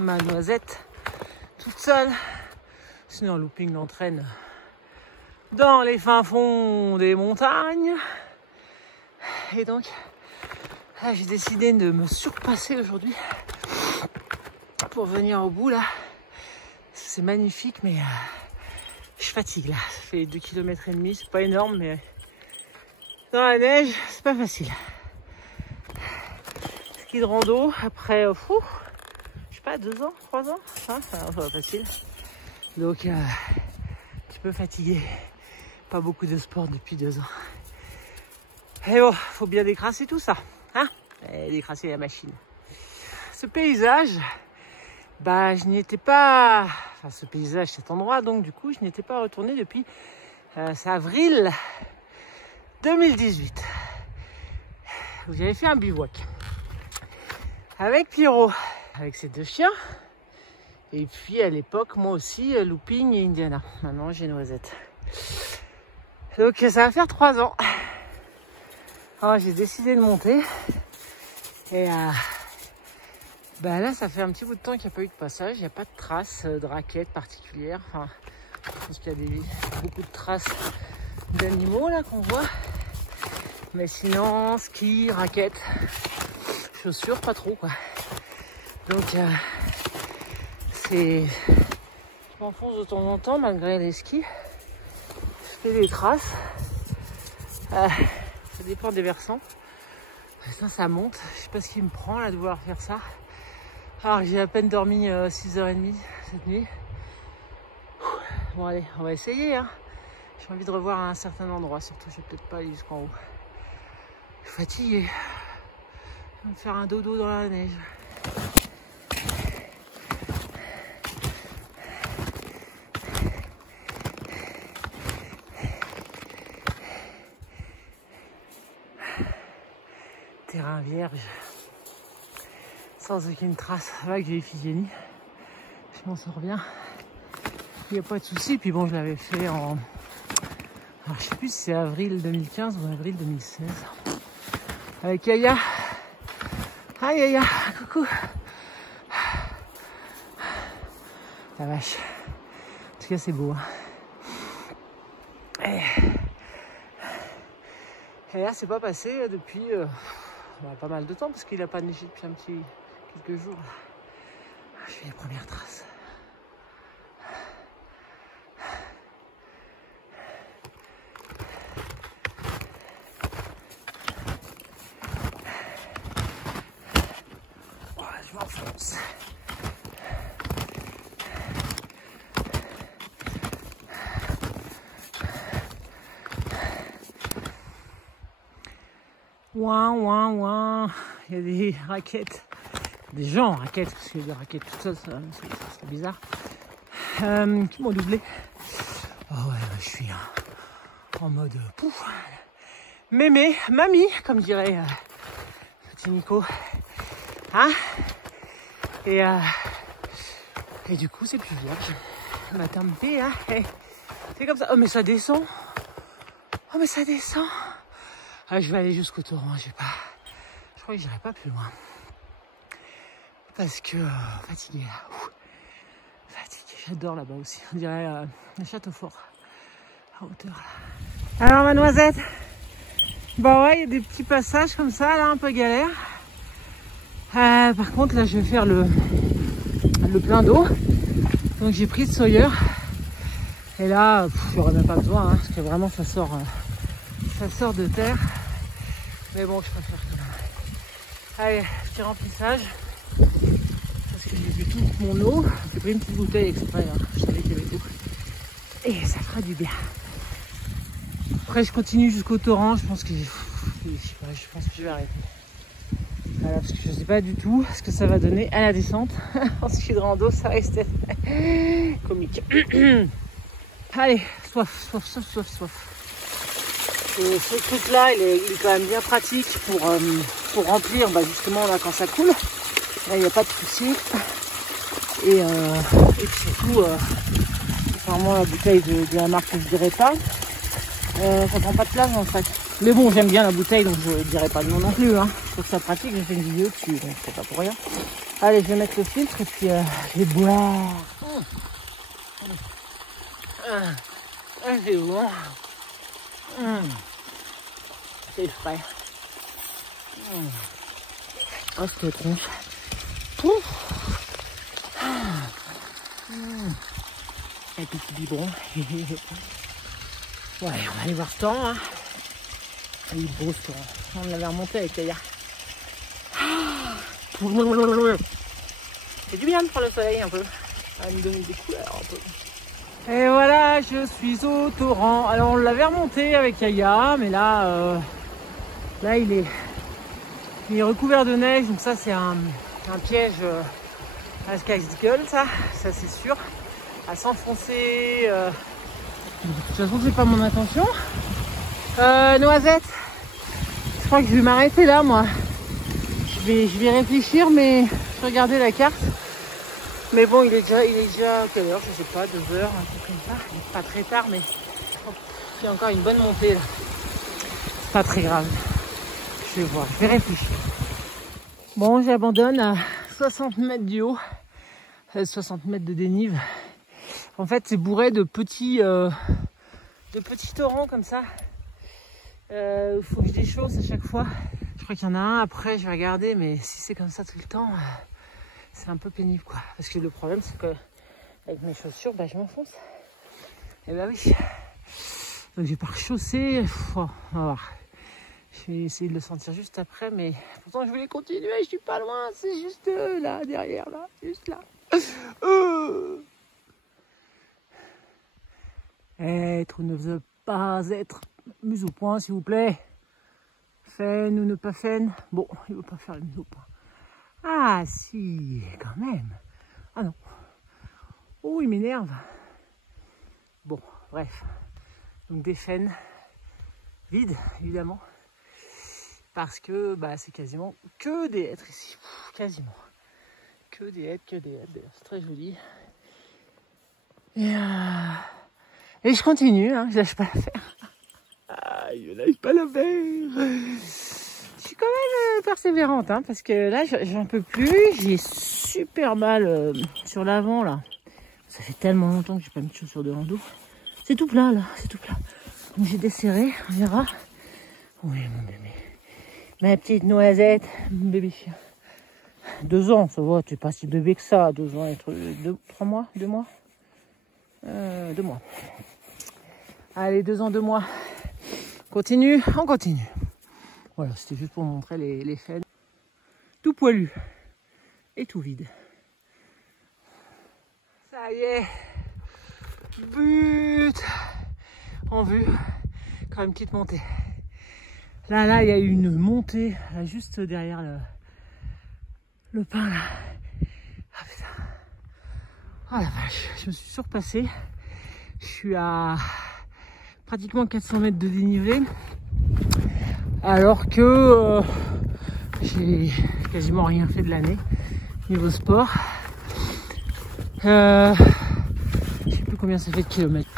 ma noisette toute seule. Sinon, le looping l'entraîne dans les fins fonds des montagnes. Et donc, là, j'ai décidé de me surpasser aujourd'hui pour venir au bout là. C'est magnifique, mais je fatigue là. Ça fait 2,5 km, c'est pas énorme, mais dans la neige, c'est pas facile. Ski de rando après, je sais pas, 2 ans, 3 ans, hein, ça va pas facile. Donc, un petit peu fatigué. Pas beaucoup de sport depuis 2 ans. Et bon, faut bien décrasser tout ça, hein, et décrasser la machine. Ce paysage, bah, je n'y étais pas, enfin, ce paysage, cet endroit, donc, du coup, je n'étais pas retourné depuis, c'est avril 2018. Où j'avais fait un bivouac. Avec Pierrot, avec ses 2 chiens. Et puis, à l'époque, moi aussi, Looping et Indiana. Maintenant, j'ai Noisette. Donc, ça va faire 3 ans. Alors, j'ai décidé de monter. Et bah là, ça fait un petit bout de temps qu'il n'y a pas eu de passage. Il n'y a pas de traces de raquettes particulières. Enfin, je pense qu'il y a beaucoup de traces d'animaux là qu'on voit. Mais sinon, ski, raquettes, chaussures, pas trop quoi. Donc, je m'enfonce de temps en temps malgré les skis. Je fais des traces. Ça dépend des versants. Ça monte. Je sais pas ce qui me prend là de vouloir faire ça. Alors j'ai à peine dormi 6h30 cette nuit. Bon allez, on va essayer. Hein. J'ai envie de revoir un certain endroit. Surtout je vais peut-être pas aller jusqu'en haut. Je suis fatiguée. Je vais me faire un dodo dans la neige. Terrain vierge, sans aucune trace, avec des Iphigénie. Je m'en sors bien, il n'y a pas de souci. Puis bon, je l'avais fait en, alors, je sais plus si c'est avril 2015 ou avril 2016, avec Yaya. Ah Yaya, coucou. La vache, en tout cas c'est beau. Hein. Et là, c'est pas passé depuis pas mal de temps parce qu'il n'a pas neigé depuis quelques jours. Je fais les premières traces. Oh, je m'enfonce. Ouin, ouin, ouin. Il y a des raquettes, des gens en raquettes, parce qu'il y a des raquettes toutes seules, c'est bizarre, qui m'ont doublé. Oh ouais, je suis en mode pouf. Mémé, mamie, comme dirait petit Nico. Hein? Et du coup, c'est plus vierge. Ma tempé, hein? C'est comme ça. Oh, mais ça descend. Oh, mais ça descend. Ah, je vais aller jusqu'au torrent, je crois que j'irai pas plus loin. Parce que fatigué là. Fatigué, j'adore là-bas aussi. On dirait un château fort à hauteur là. Alors ma noisette. Bah ouais, il y a des petits passages comme ça là, un peu galère. Par contre là je vais faire le plein d'eau. Donc j'ai pris de Sawyer. Et là, j'aurais même pas besoin, hein, parce que vraiment ça sort de terre. Mais bon, je préfère tout. Allez, petit remplissage. Parce que j'ai bu toute mon eau. J'ai pris une petite bouteille exprès. Hein. Je savais qu'il y avait tout. Et ça fera du bien. Après, je continue jusqu'au torrent. Je pense que je vais arrêter. Voilà, parce que je ne sais pas du tout ce que ça va donner à la descente. En ski de rando, ça risque d'être comique. Allez, soif. Et ce truc là il est quand même bien pratique pour remplir justement là quand ça coule. Là il n'y a pas de souci. Et puis surtout apparemment la bouteille de la marque que je dirais pas, ça prend pas de place dans le sac. Mais bon, j'aime bien la bouteille donc je dirais pas de nom non plus, hein. Je trouve ça pratique, j'ai fait une vidéo dessus donc c'est pas pour rien. Allez, je vais mettre le filtre et puis je vais boire. C'est bon. C'est frais. Oh, c'était tronche. Un petit biberon. Ouais, on va aller voir ce temps. Hein. Il est beau ce temps. On l'avait remonté avec Aya. C'est du bien de prendre le soleil un peu. Ça va nous donner des couleurs un peu. Et voilà, je suis au torrent. Alors on l'avait remonté avec Aya, mais là, là il est recouvert de neige. Donc ça c'est un piège à ce casse-gueule, ça c'est sûr. À s'enfoncer. De toute façon c'est pas mon intention. Noisette. Je crois que je vais m'arrêter là moi. Je vais réfléchir, mais je vais regarder la carte. Mais bon, il est déjà quelle heure? Je sais pas, 2 heures, un truc comme ça. Il est pas très tard, mais il y a encore une bonne montée là. C'est pas très grave. Je vais voir, je vais réfléchir. Bon, j'abandonne à 60 mètres du haut, 60 mètres de dénive. En fait, c'est bourré de petits torrents comme ça. Faut que je déchausse à chaque fois. Je crois qu'il y en a un après, je vais regarder, mais si c'est comme ça tout le temps, c'est un peu pénible quoi. Parce que le problème c'est que avec mes chaussures, bah, je m'enfonce. Et bah oui. Donc je vais pas rechausser. Oh, on va voir. Je vais essayer de le sentir juste après, mais pourtant je voulais continuer, je suis pas loin, c'est juste là, derrière là, juste là. Être ou ne veut pas être, mise au point s'il vous plaît. Faine ou ne pas faine. Bon, il veut pas faire la mise au point. Ah si, quand même. Ah non. Oh, il m'énerve. Bon, bref. Donc des faines vides, évidemment. Parce que bah, c'est quasiment que des hêtres ici. Quasiment. Que des hêtres, d'ailleurs. C'est très joli. Et je continue, hein, je lâche pas l'affaire. Je lâche pas l'affaire. Je suis quand même persévérante, hein, parce que là, j'en peux plus. J'ai super mal sur l'avant, là. Ça fait tellement longtemps que j'ai pas mis de chaussures de rando. C'est tout plat, là, c'est tout plat. Donc j'ai desserré, on verra. Oui, mon bébé. Ma petite Noisette, mon bébé chien. 2 ans, ça va, tu es pas si bébé que ça. 2 ans, 3 mois, 2 mois 2 mois. Allez, 2 ans, 2 mois. Continue, on continue. Voilà, c'était juste pour montrer les faines. Tout poilu et tout vide. Ça y est, but en vue, quand même petite montée. Là, il y a eu une montée là, juste derrière le pin là. Ah putain. Oh la vache, je me suis surpassée. Je suis à pratiquement 400 mètres de dénivelé. Alors que j'ai quasiment rien fait de l'année niveau sport. Je sais plus combien ça fait de kilomètres.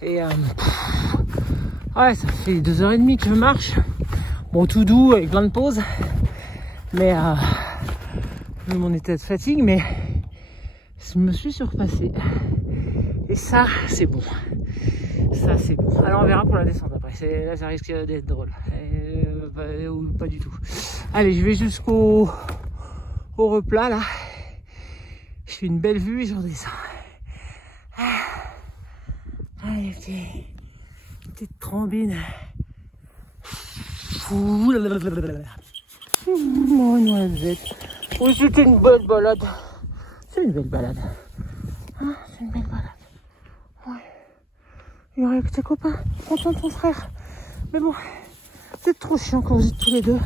Et ouais, ça fait 2h30 que je marche. Bon, tout doux avec plein de pauses. Mais vu mon état de fatigue, mais je me suis surpassée. Et ça, c'est bon. Ça, c'est bon. Alors, on verra pour la descente après. Là, ça risque d'être drôle. Ou pas du tout. Allez, je vais jusqu'au replat, là. Je fais une belle vue et je redescends. Allez, petite trombine. Oh, Noisette. Oui, c'était une belle balade. C'est une belle balade. Hein, c'est une belle balade. Ouais. Il y aurait que tes copains. Content de ton frère. Mais bon, c'est trop chiant quand vous êtes tous les deux.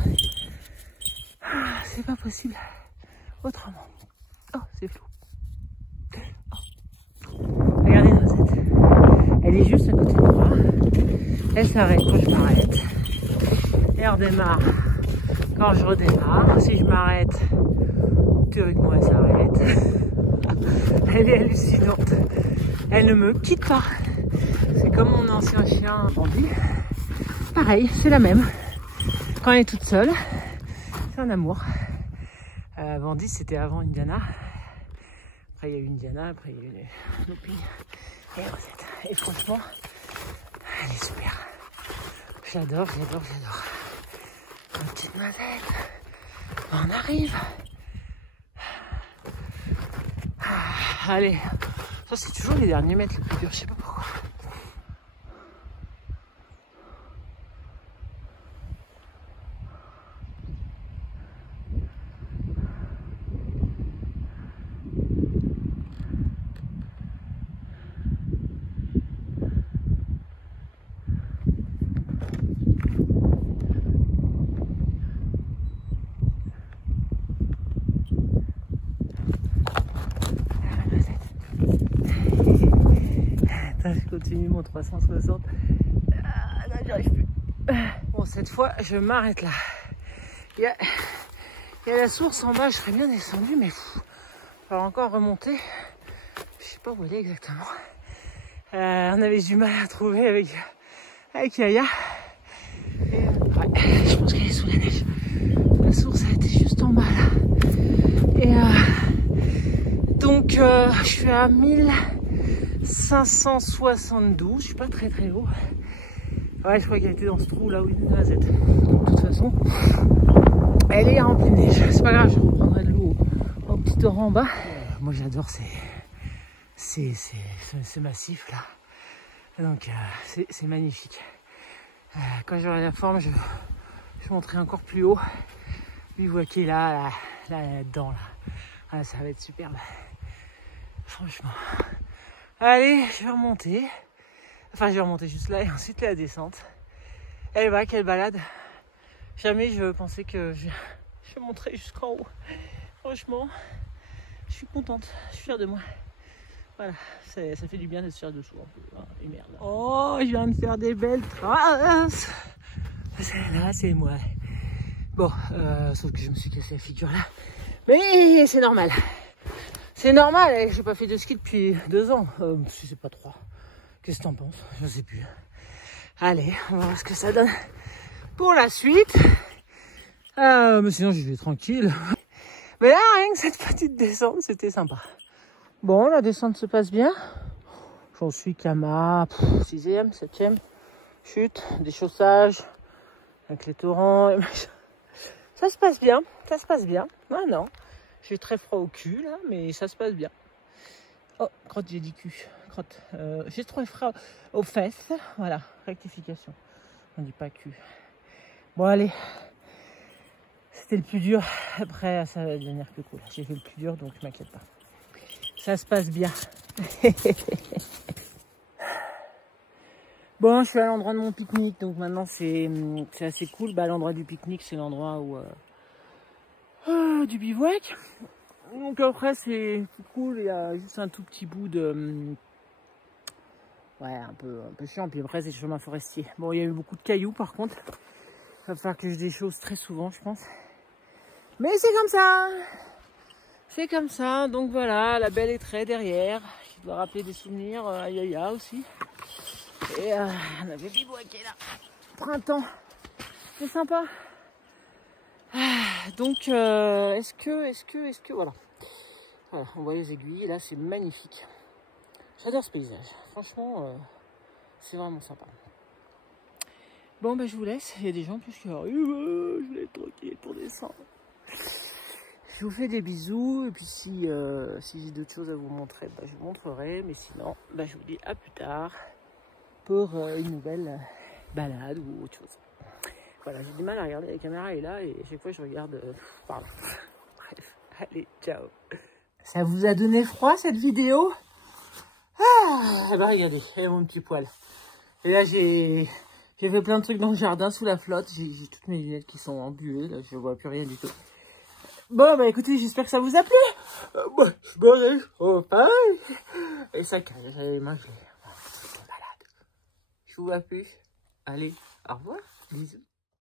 Ah, c'est pas possible. Autrement. Oh, c'est flou. Oh. Regardez Noisette. Elle est juste à côté de moi. Elle s'arrête quand je m'arrête. Elle redémarre quand je redémarre. Si je m'arrête, théoriquement elle s'arrête. Elle est hallucinante. Elle ne me quitte pas. C'est comme mon ancien chien Bambi. Pareil, c'est la même. Quand elle est toute seule, c'est un amour. Bandit, c'était avant Indiana. Après, il y a eu Indiana, après, il y a eu les Snoopy et Rosette. Et franchement, elle est super. J'adore, j'adore, j'adore. Une petite noisette. On arrive. Allez, ça c'est toujours les derniers mètres le plus dur, je sais pas pourquoi. Attends, je continue mon 360. Ah, non, j'y arrive plus. Bon, cette fois, je m'arrête là. Il y a la source en bas, je serais bien descendu, mais il va encore remonter. Je sais pas où elle est exactement. On avait du mal à trouver avec Yaya. Et, ouais, je pense qu'elle est sous la neige. La source a été juste en bas là. Et donc, je suis à 1572. Je suis pas très très haut. Ouais, je crois qu'elle était dans ce trou là où il y a la Z. Donc, de toute façon, elle est remplie de neige. C'est pas grave, je reprendrai de l'eau au petit torrent en bas. Moi j'adore ces massifs là. Donc c'est magnifique. Quand j'aurai la forme, je monterai encore plus haut. Bivouaquer là dedans là. Ah, ça va être superbe. Franchement. Allez, je vais remonter. Enfin, je vais remonter juste là et ensuite la descente. Elle va, quelle balade. Jamais je pensais que je monterais jusqu'en haut. Franchement, je suis contente. Je suis fière de moi. Voilà, ça fait du bien d'être fière dessous un peu. Hein, et merde. Oh, je viens de faire des belles traces. Là, c'est moi. Bon, sauf que je me suis cassé la figure là. Mais c'est normal. C'est normal, j'ai pas fait de ski depuis 2 ans. Si c'est pas 3. Qu'est-ce que t'en penses? Je sais plus. Allez, on va voir ce que ça donne pour la suite. Mais sinon, j'y vais tranquille. Mais là, rien que cette petite descente, c'était sympa. Bon, la descente se passe bien. J'en suis qu'à ma 6e, 7e chute, déchaussage avec les torrents. Ça se passe bien, ça se passe bien. Ah non, j'ai très froid au cul là, mais ça se passe bien. Oh, crotte, j'ai dit cul. Crotte. J'ai trop froid aux fesses. Voilà, rectification. On dit pas cul. Bon, allez. C'était le plus dur. Après, ça va devenir plus cool. J'ai fait le plus dur, donc je m'inquiète pas. Ça se passe bien. Bon, je suis à l'endroit de mon pique-nique, donc maintenant c'est assez cool. Bah, l'endroit du pique-nique, c'est l'endroit où du bivouac. Donc après, c'est cool. Il y a juste un tout petit bout de ouais, un peu chiant. Puis après, c'est le chemin forestier. Bon, il y a eu beaucoup de cailloux, par contre. Il va falloir que je déchausse très souvent, je pense. Mais c'est comme ça. C'est comme ça. Donc voilà, la belle est très derrière. Qui doit rappeler des souvenirs à Yaya aussi. Et on avait bivouaqué là. Printemps. C'est sympa. Donc, est-ce que, voilà. Voilà, on voit les aiguilles. Là, c'est magnifique. J'adore ce paysage. Franchement, c'est vraiment sympa. Bon, ben, je vous laisse. Il y a des gens plus qui arrivent. Je vais être tranquille pour descendre. Je vous fais des bisous. Et puis, si j'ai d'autres choses à vous montrer, ben, je vous montrerai. Mais sinon, ben, je vous dis à plus tard pour une nouvelle balade ou autre chose. Voilà, j'ai du mal à regarder, la caméra est là et à chaque fois je regarde par là. Bref, allez, ciao. Ça vous a donné froid cette vidéo? Ah, bah regardez, et mon petit poil. Et là j'ai fait plein de trucs dans le jardin sous la flotte. J'ai toutes mes lunettes qui sont embuées, là je vois plus rien du tout. Bon bah écoutez, j'espère que ça vous a plu. Moi je me réchauffe et ça caille, j'avais les mains gelées. Je vous vois plus. Allez, au revoir, bisous.